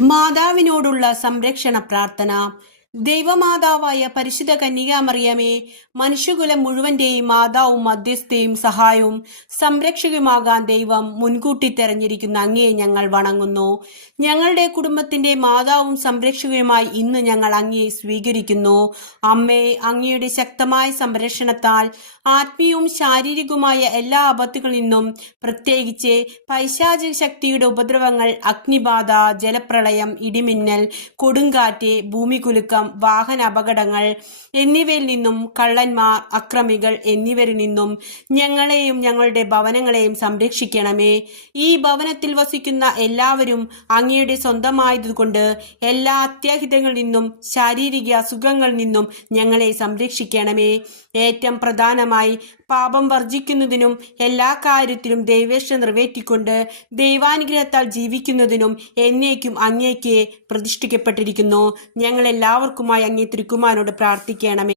മാതാവിനോടുള്ള സംരക്ഷണ പ്രാർത്ഥന. ദൈവമാതാവായ പരിശുദ്ധ കന്യകാമറിയമേ, മനുഷ്യകുലം മുഴുവന്റെയും മാതാവും മധ്യസ്ഥയും സഹായവും സംരക്ഷകയുമാകാൻ ദൈവം മുൻകൂട്ടി തെരഞ്ഞിരിക്കുന്ന അങ്ങയെ ഞങ്ങൾ വണങ്ങുന്നു. ഞങ്ങളുടെ കുടുംബത്തിന്റെ മാതാവും സംരക്ഷകയുമായി ഇന്ന് ഞങ്ങൾ അങ്ങയെ സ്വീകരിക്കുന്നു. അമ്മേ, അങ്ങയുടെ ശക്തമായ സംരക്ഷണത്താൽ ആത്മീയവും ശാരീരികവുമായ എല്ലാ ആപത്തുകളിൽ നിന്നും, പ്രത്യേകിച്ച് പൈശാചിക ശക്തിയുടെ ഉപദ്രവങ്ങൾ, അഗ്നിബാധ, ജലപ്രളയം, ഇടിമിന്നൽ, കൊടുങ്കാറ്റ്, ഭൂമികുലുക്കം, വാഹന അപകടങ്ങൾ എന്നിവയിൽ നിന്നും, കള്ളന്മാർ, അക്രമികൾ എന്നിവരിൽ നിന്നും ഞങ്ങളെയും ഞങ്ങളുടെ ഭവനങ്ങളെയും സംരക്ഷിക്കണമേ. ഈ ഭവനത്തിൽ വസിക്കുന്ന എല്ലാവരും അങ്ങയുടെ സ്വന്തമായതുകൊണ്ട് എല്ലാ അത്യാഹിതങ്ങളിൽ നിന്നും ശാരീരിക അസുഖങ്ങളിൽ നിന്നും ഞങ്ങളെ സംരക്ഷിക്കണമേ. ഏറ്റവും പ്രധാനമായി പാപം വർജിക്കുന്നതിനും എല്ലാ കാര്യത്തിലും ദൈവേഷ്ട നിറവേറ്റിക്കൊണ്ട് ദൈവാനുഗ്രഹത്താൽ ജീവിക്കുന്നതിനും എന്നേക്കും അങ്ങേക്ക് പ്രതിഷ്ഠിക്കപ്പെട്ടിരിക്കുന്നു. ഞങ്ങൾ എല്ലാവർക്കുമായി അങ്ങേ തിരുക്കുമാരനോട് പ്രാർത്ഥിക്കണമേ.